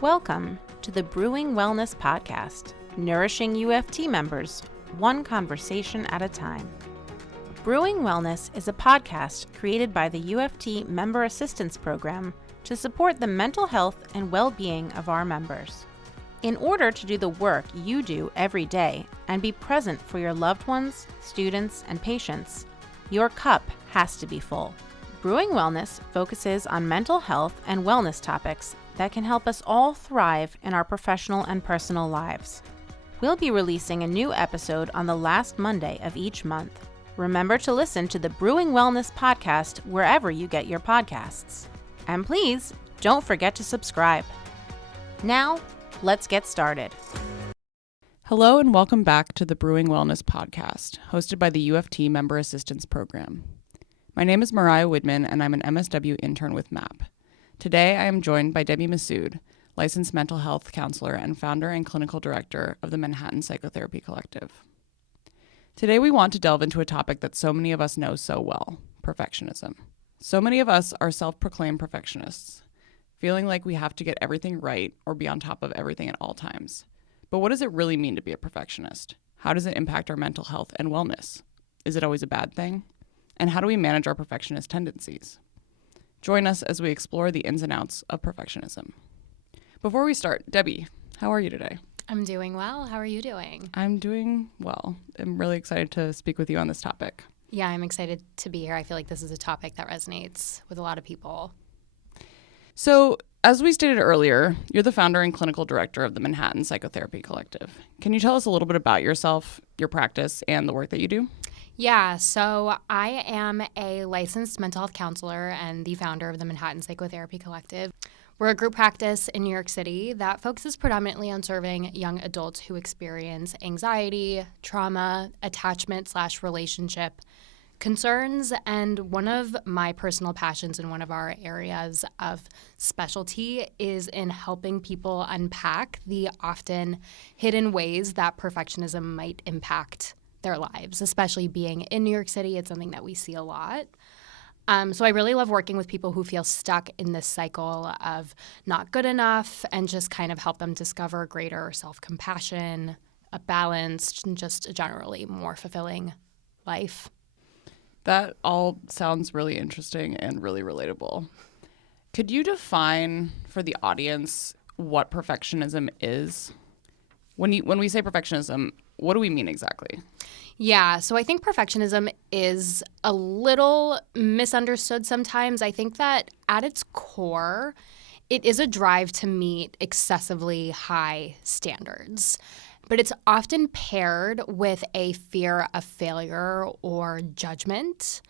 Welcome to the Brewing Wellness Podcast, nourishing UFT members, one conversation at a time. Brewing Wellness is a podcast created by the UFT Member Assistance Program to support the mental health and well-being of our members. In order to do the work you do every day and be present for your loved ones, students, and patients, your cup has to be full. Brewing Wellness focuses on mental health and wellness topics that can help us all thrive in our professional and personal lives. We'll be releasing a new episode on the last Monday of each month. Remember to listen to the Brewing Wellness Podcast wherever you get your podcasts. And please, don't forget to subscribe. Now, let's get started. Hello and welcome back to the Brewing Wellness Podcast, hosted by the UFT Member Assistance Program. My name is Mariah Widman, and I'm an MSW intern with MAP. Today, I am joined by Debbie Massoud, licensed mental health counselor and founder and clinical director of the Manhattan Psychotherapy Collective. Today, we want to delve into a topic that so many of us know so well, perfectionism. So many of us are self-proclaimed perfectionists, feeling like we have to get everything right or be on top of everything at all times. But what does it really mean to be a perfectionist? How does it impact our mental health and wellness? Is it always a bad thing? And how do we manage our perfectionist tendencies? Join us as we explore the ins and outs of perfectionism. Before we start, Debbie, how are you today? I'm doing well. How are you doing? I'm doing well. I'm really excited to speak with you on this topic. Yeah, I'm excited to be here. I feel like this is a topic that resonates with a lot of people. So, as we stated earlier, you're the founder and clinical director of the Manhattan Psychotherapy Collective. Can you tell us a little bit about yourself, your practice, and the work that you do? Yeah, so I am a licensed mental health counselor and the founder of the Manhattan Psychotherapy Collective. We're a group practice in New York City that focuses predominantly on serving young adults who experience anxiety, trauma, attachment/relationship concerns. And one of my personal passions and one of our areas of specialty is in helping people unpack the often hidden ways that perfectionism might impact their lives, especially being in New York City. It's something that we see a lot. So I really love working with people who feel stuck in this cycle of not good enough and just kind of help them discover greater self-compassion, a balanced, and just a generally more fulfilling life. That all sounds really interesting and really relatable. Could you define for the audience what perfectionism is? When we say perfectionism, what do we mean exactly? Yeah, so I think perfectionism is a little misunderstood sometimes. I think that at its core, it is a drive to meet excessively high standards. But it's often paired with a fear of failure or judgment.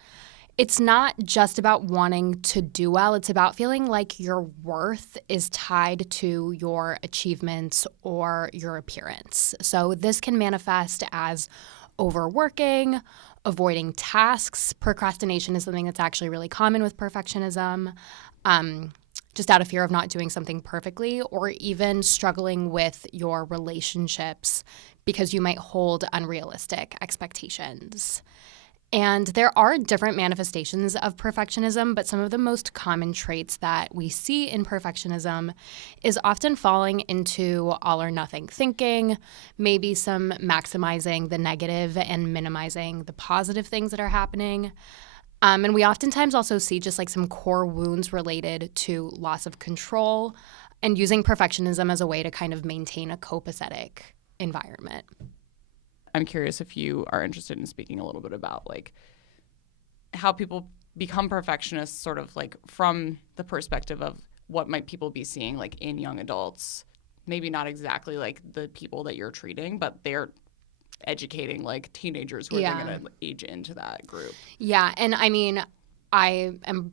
It's not just about wanting to do well. It's about feeling like your worth is tied to your achievements or your appearance. So this can manifest as overworking, avoiding tasks. Procrastination is something that's actually really common with perfectionism. Just out of fear of not doing something perfectly, or even struggling with your relationships because you might hold unrealistic expectations. And there are different manifestations of perfectionism, but some of the most common traits that we see in perfectionism is often falling into all or nothing thinking, maybe some maximizing the negative and minimizing the positive things that are happening. And we oftentimes also see just like some core wounds related to loss of control and using perfectionism as a way to kind of maintain a copacetic environment. I'm curious if you are interested in speaking a little bit about like how people become perfectionists sort of like from the perspective of what might people be seeing like in young adults, maybe not exactly like the people that you're treating, but they're educating like teenagers who are then going to age into that group. Yeah. And I mean, I am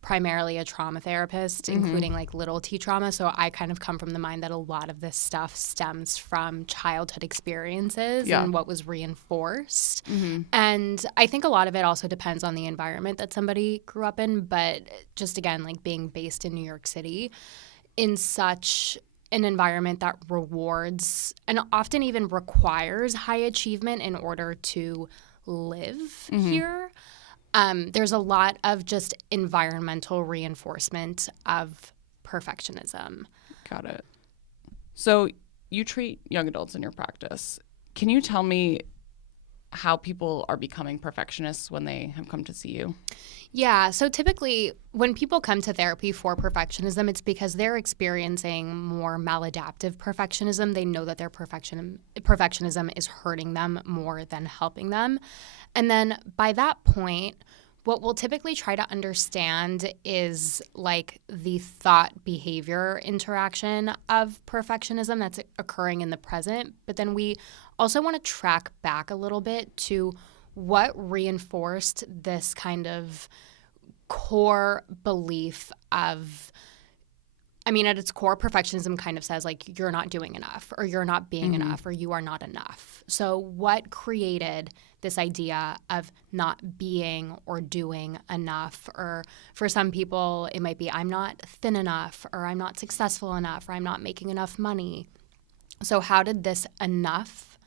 primarily a trauma therapist, including like little T trauma. So I kind of come from the mind that a lot of this stuff stems from childhood experiences and what was reinforced. And I think a lot of it also depends on the environment that somebody grew up in. But just again, like being based in New York City in such an environment that rewards and often even requires high achievement in order to live here. There's a lot of just environmental reinforcement of perfectionism. Got it. So you treat young adults in your practice. Can you tell me how people are becoming perfectionists when they have come to see you? Yeah, so typically when people come to therapy for perfectionism, it's because they're experiencing more maladaptive perfectionism. They know that their perfectionism is hurting them more than helping them. And then by that point, what we'll typically try to understand is like the thought behavior interaction of perfectionism that's occurring in the present. But then we also want to track back a little bit to what reinforced this kind of core belief of, I mean, at its core, perfectionism kind of says like you're not doing enough or you're not being enough or you are not enough. So what created this idea of not being or doing enough? Or for some people, it might be I'm not thin enough or I'm not successful enough or I'm not making enough money. So how did this enough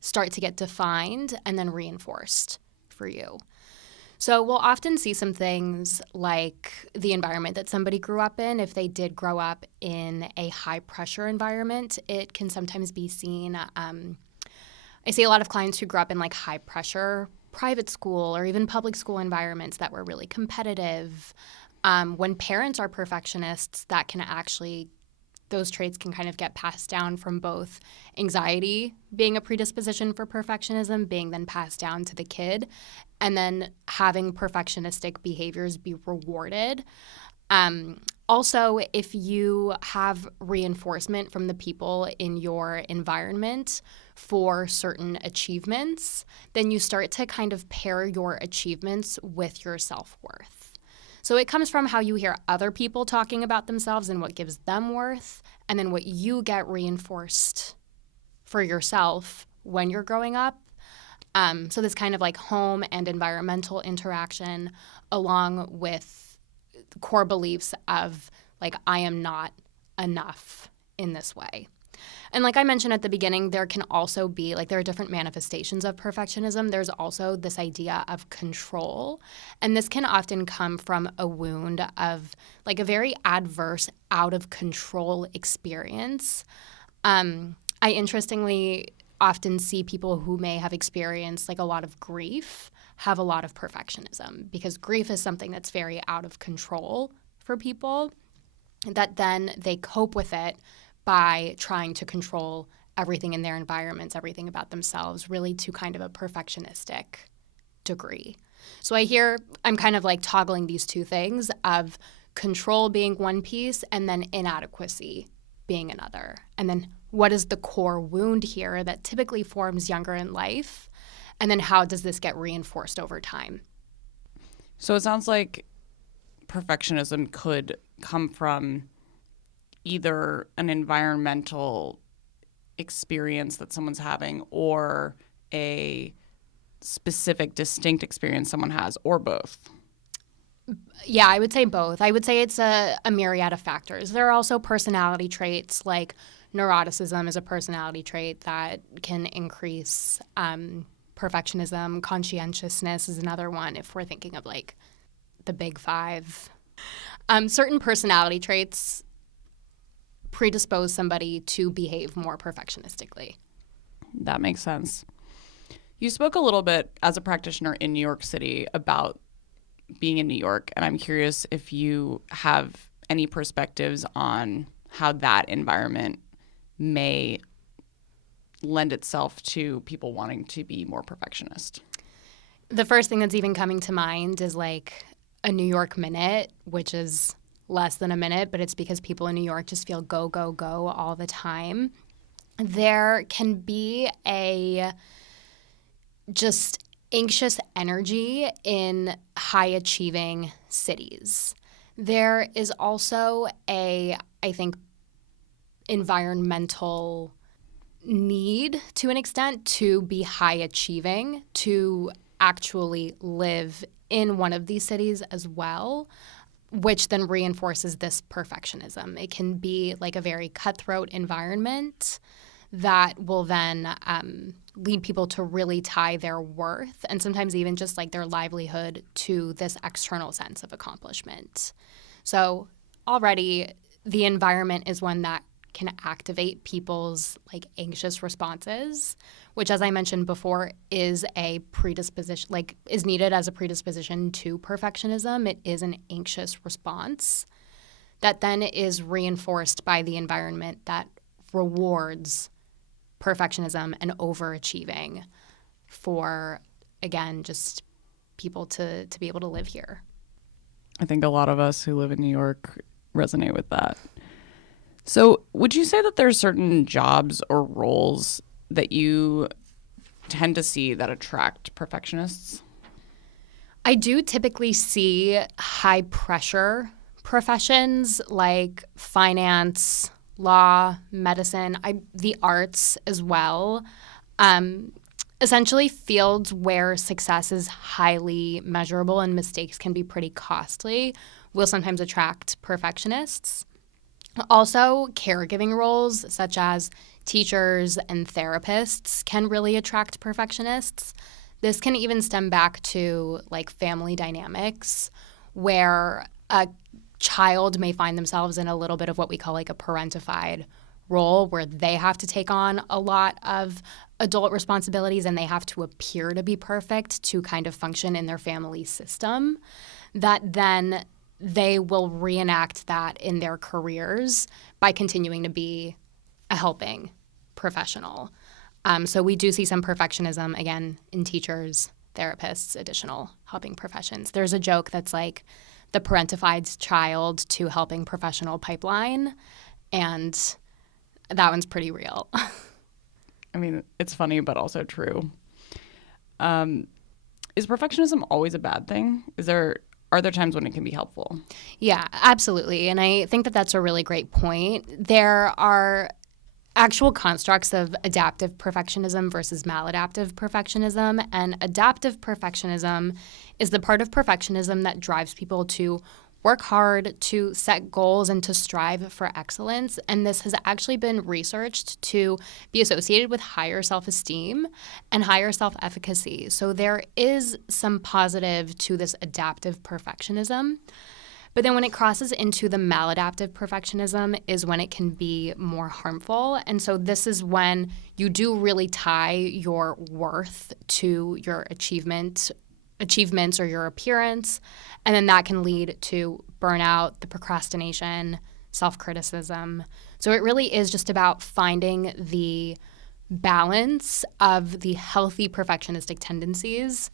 start to get defined and then reinforced for you? So we'll often see some things like the environment that somebody grew up in. If they did grow up in a high pressure environment, it can sometimes be seen. I see a lot of clients who grew up in like high pressure private school or even public school environments that were really competitive. When parents are perfectionists, that can actually those traits can kind of get passed down from both anxiety being a predisposition for perfectionism, being then passed down to the kid, and then having perfectionistic behaviors be rewarded. Also, if you have reinforcement from the people in your environment for certain achievements, then you start to kind of pair your achievements with your self-worth. So it comes from how you hear other people talking about themselves and what gives them worth, and then what you get reinforced for yourself when you're growing up. So this kind of like home and environmental interaction along with core beliefs of like, I am not enough in this way. And like I mentioned at the beginning, there can also be, like, there are different manifestations of perfectionism. There's also this idea of control. And this can often come from a wound of, like, a very adverse, out of control experience. I interestingly often see people who may have experienced, like, a lot of grief have a lot of perfectionism, because grief is something that's very out of control for people, that then they cope with it by trying to control everything in their environments, everything about themselves, really to kind of a perfectionistic degree. So I'm kind of like toggling these two things of control being one piece and then inadequacy being another. And then what is the core wound here that typically forms younger in life? And then how does this get reinforced over time? So it sounds like perfectionism could come from either an environmental experience that someone's having or a specific distinct experience someone has, or both. Yeah, I would say both. I would say it's a myriad of factors. There are also personality traits, like neuroticism is a personality trait that can increase perfectionism. Conscientiousness is another one if we're thinking of like the big five. Certain personality traits predispose somebody to behave more perfectionistically. That makes sense. You spoke a little bit as a practitioner in New York City about being in New York, and I'm curious if you have any perspectives on how that environment may lend itself to people wanting to be more perfectionist. The first thing that's even coming to mind is like a New York minute, which is less than a minute, but it's because people in New York just feel go, go, go all the time. There can be a just anxious energy in high achieving cities. There is also I think, environmental need to an extent to be high achieving, to actually live in one of these cities as well, which then reinforces this perfectionism. It can be like a very cutthroat environment that will then lead people to really tie their worth and sometimes even just like their livelihood to this external sense of accomplishment. So already the environment is one that can activate people's like anxious responses, which, as I mentioned before, is a predisposition, like is needed as a predisposition to perfectionism. It is an anxious response that then is reinforced by the environment that rewards perfectionism and overachieving for, again, just people to be able to live here. I think a lot of us who live in New York resonate with that. So would you say that there's certain jobs or roles that you tend to see that attract perfectionists? I do typically see high pressure professions like finance, law, medicine, the arts as well. Essentially fields where success is highly measurable and mistakes can be pretty costly will sometimes attract perfectionists. Also, caregiving roles such as teachers and therapists can really attract perfectionists. This can even stem back to like family dynamics where a child may find themselves in a little bit of what we call like a parentified role where they have to take on a lot of adult responsibilities and they have to appear to be perfect to kind of function in their family system, that then they will reenact that in their careers by continuing to be a helping professional. So we do see some perfectionism, again, in teachers, therapists, additional helping professions. There's a joke that's like the parentified child to helping professional pipeline, and that one's pretty real. I mean, it's funny, but also true. Is perfectionism always a bad thing? Are there times when it can be helpful? Yeah, absolutely. And I think that that's a really great point. There are actual constructs of adaptive perfectionism versus maladaptive perfectionism. And adaptive perfectionism is the part of perfectionism that drives people to work hard, to set goals, and to strive for excellence. And this has actually been researched to be associated with higher self-esteem and higher self-efficacy. So there is some positive to this adaptive perfectionism. But then when it crosses into the maladaptive perfectionism is when it can be more harmful. And so this is when you do really tie your worth to your achievements or your appearance, and then that can lead to burnout, the procrastination, self-criticism. So it really is just about finding the balance of the healthy perfectionistic tendencies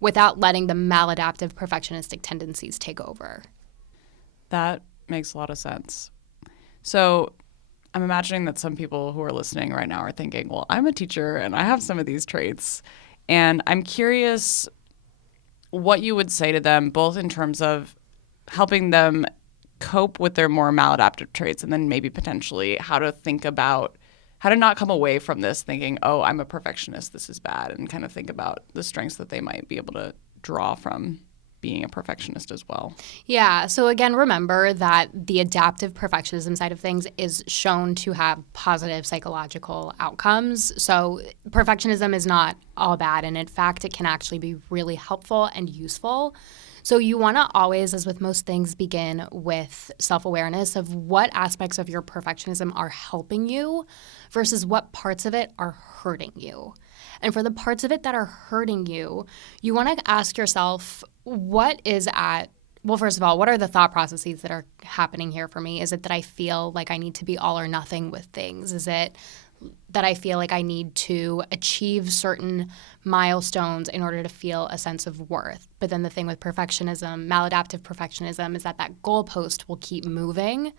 without letting the maladaptive perfectionistic tendencies take over. That makes a lot of sense. So I'm imagining that some people who are listening right now are thinking, well, I'm a teacher and I have some of these traits. And I'm curious what you would say to them, both in terms of helping them cope with their more maladaptive traits and then maybe potentially how to think about how to not come away from this thinking, oh, I'm a perfectionist, this is bad, and kind of think about the strengths that they might be able to draw from being a perfectionist as well. Yeah. So again, remember that the adaptive perfectionism side of things is shown to have positive psychological outcomes. So perfectionism is not all bad. And in fact, it can actually be really helpful and useful. So you want to always, as with most things, begin with self-awareness of what aspects of your perfectionism are helping you versus what parts of it are hurting you. And for the parts of it that are hurting you, you want to ask yourself, what are the thought processes that are happening here for me? Is it that I feel like I need to be all or nothing with things? Is it that I feel like I need to achieve certain milestones in order to feel a sense of worth? But then the thing with perfectionism, maladaptive perfectionism, is that goalpost will keep moving.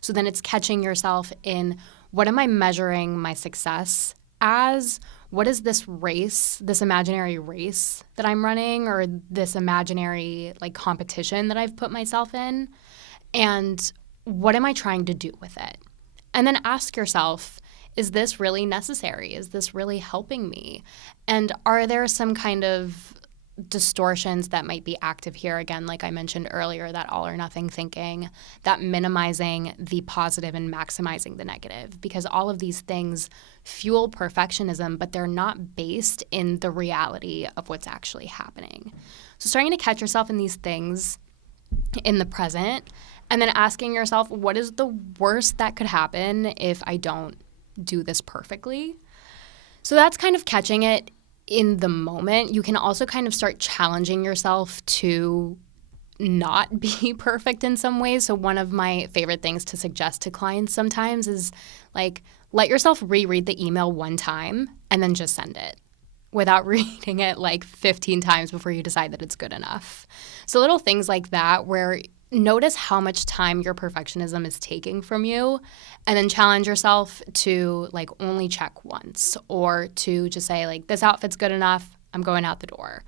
So then it's catching yourself in, what am I measuring my success as? What is this race, this imaginary race that I'm running, or this imaginary competition that I've put myself in? And what am I trying to do with it? And then ask yourself, is this really necessary? Is this really helping me? And are there some kind of distortions that might be active here? Again, like I mentioned earlier, that all or nothing thinking, that minimizing the positive and maximizing the negative, because all of these things fuel perfectionism, but they're not based in the reality of what's actually happening. So starting to catch yourself in these things in the present And then asking yourself, what is the worst that could happen if I don't do this perfectly? So that's kind of catching it in the moment. You can also kind of start challenging yourself to not be perfect in some ways. So one of my favorite things to suggest to clients sometimes is like, let yourself reread the email one time and then just send it without reading it like 15 times before you decide that it's good enough. So little things like that where notice how much time your perfectionism is taking from you and then challenge yourself to like only check once or to just say like, this outfit's good enough, I'm going out the door.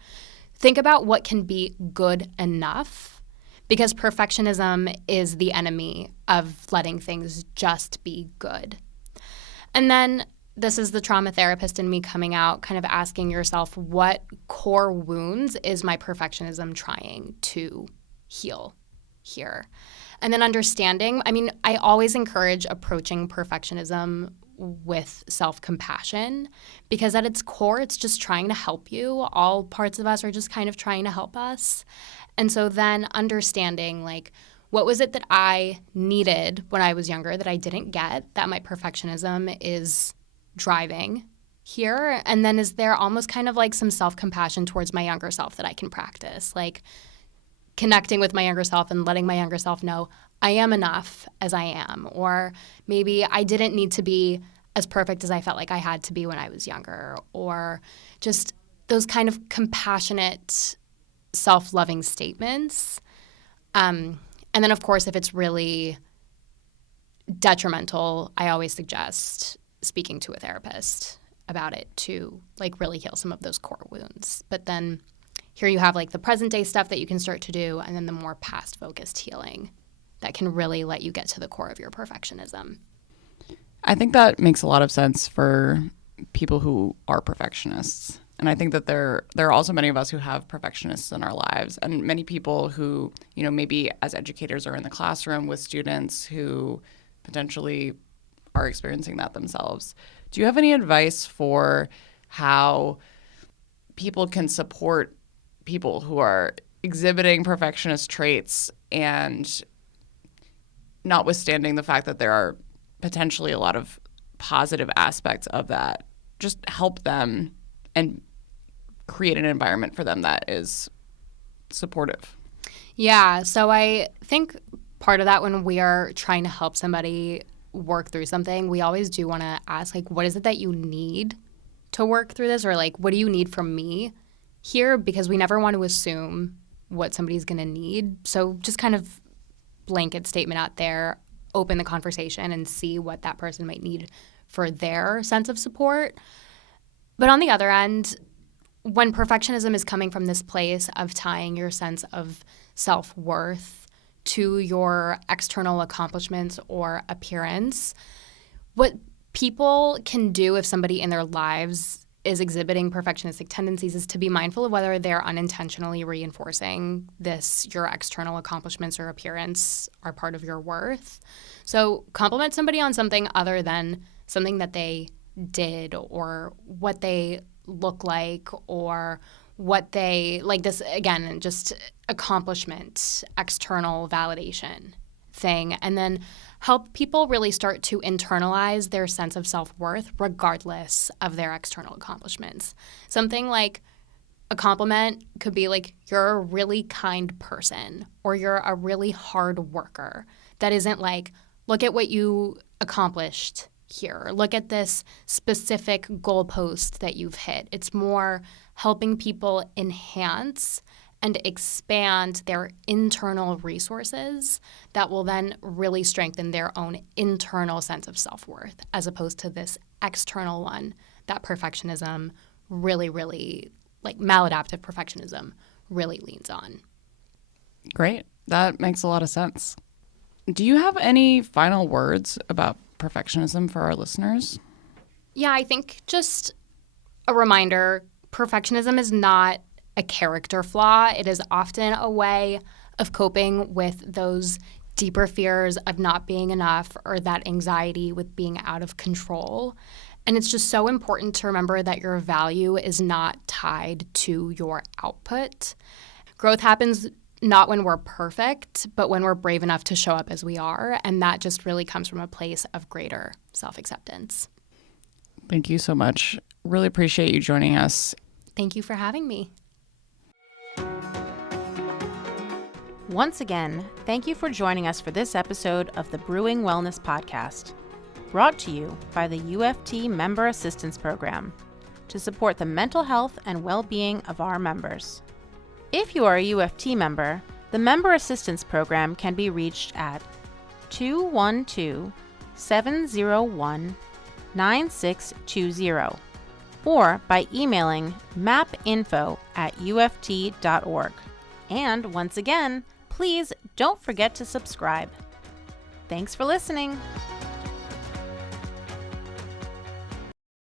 Think about what can be good enough because perfectionism is the enemy of letting things just be good. And then this is the trauma therapist in me coming out, kind of asking yourself, what core wounds is my perfectionism trying to heal here? And then understanding, I always encourage approaching perfectionism with self-compassion because at its core, it's just trying to help you. All parts of us are just kind of trying to help us. And so then understanding like, what was it that I needed when I was younger that I didn't get that my perfectionism is driving here? And then is there almost kind of like some self-compassion towards my younger self that I can practice? Like connecting with my younger self and letting my younger self know I am enough as I am. Or maybe I didn't need to be as perfect as I felt like I had to be when I was younger. Or just those kind of compassionate, self-loving statements. And then, of course, if it's really detrimental, I always suggest speaking to a therapist about it to like really heal some of those core wounds. But then here you have like the present day stuff that you can start to do and then the more past focused healing that can really let you get to the core of your perfectionism. I think that makes a lot of sense for people who are perfectionists. And I think that there are also many of us who have perfectionists in our lives and many people who, maybe as educators are in the classroom with students who potentially are experiencing that themselves. Do you have any advice for how people can support people who are exhibiting perfectionist traits and notwithstanding the fact that there are potentially a lot of positive aspects of that, just help them and create an environment for them that is supportive? Yeah, so I think part of that when we are trying to help somebody work through something, we always do want to ask, like, what is it that you need to work through this? Or, like, what do you need from me here? Because we never want to assume what somebody's going to need. So just kind of blanket statement out there, open the conversation and see what that person might need for their sense of support. But on the other end, when perfectionism is coming from this place of tying your sense of self-worth to your external accomplishments or appearance, what people can do if somebody in their lives is exhibiting perfectionistic tendencies is to be mindful of whether they're unintentionally reinforcing this, your external accomplishments or appearance are part of your worth. So compliment somebody on something other than something that they did or what they look like or what they like, this again just accomplishment, external validation thing, and then help people really start to internalize their sense of self-worth regardless of their external accomplishments. Something like a compliment could be like, you're a really kind person or you're a really hard worker. That isn't like, look at what you accomplished here. Look at this specific goalpost that you've hit. It's more helping people enhance and expand their internal resources that will then really strengthen their own internal sense of self-worth as opposed to this external one that perfectionism really, really, like maladaptive perfectionism really leans on. Great. That makes a lot of sense. Do you have any final words about perfectionism for our listeners? Yeah, I think just a reminder, perfectionism is not a character flaw. It is often a way of coping with those deeper fears of not being enough or that anxiety with being out of control. And it's just so important to remember that your value is not tied to your output. Growth happens not when we're perfect, but when we're brave enough to show up as we are. And that just really comes from a place of greater self-acceptance. Thank you so much. Really appreciate you joining us. Thank you for having me. Once again, thank you for joining us for this episode of the Brewing Wellness Podcast, brought to you by the UFT Member Assistance Program to support the mental health and well-being of our members. If you are a UFT member, the Member Assistance Program can be reached at 212-701-9620 or by emailing mapinfo@uft.org. And once again, please don't forget to subscribe. Thanks for listening.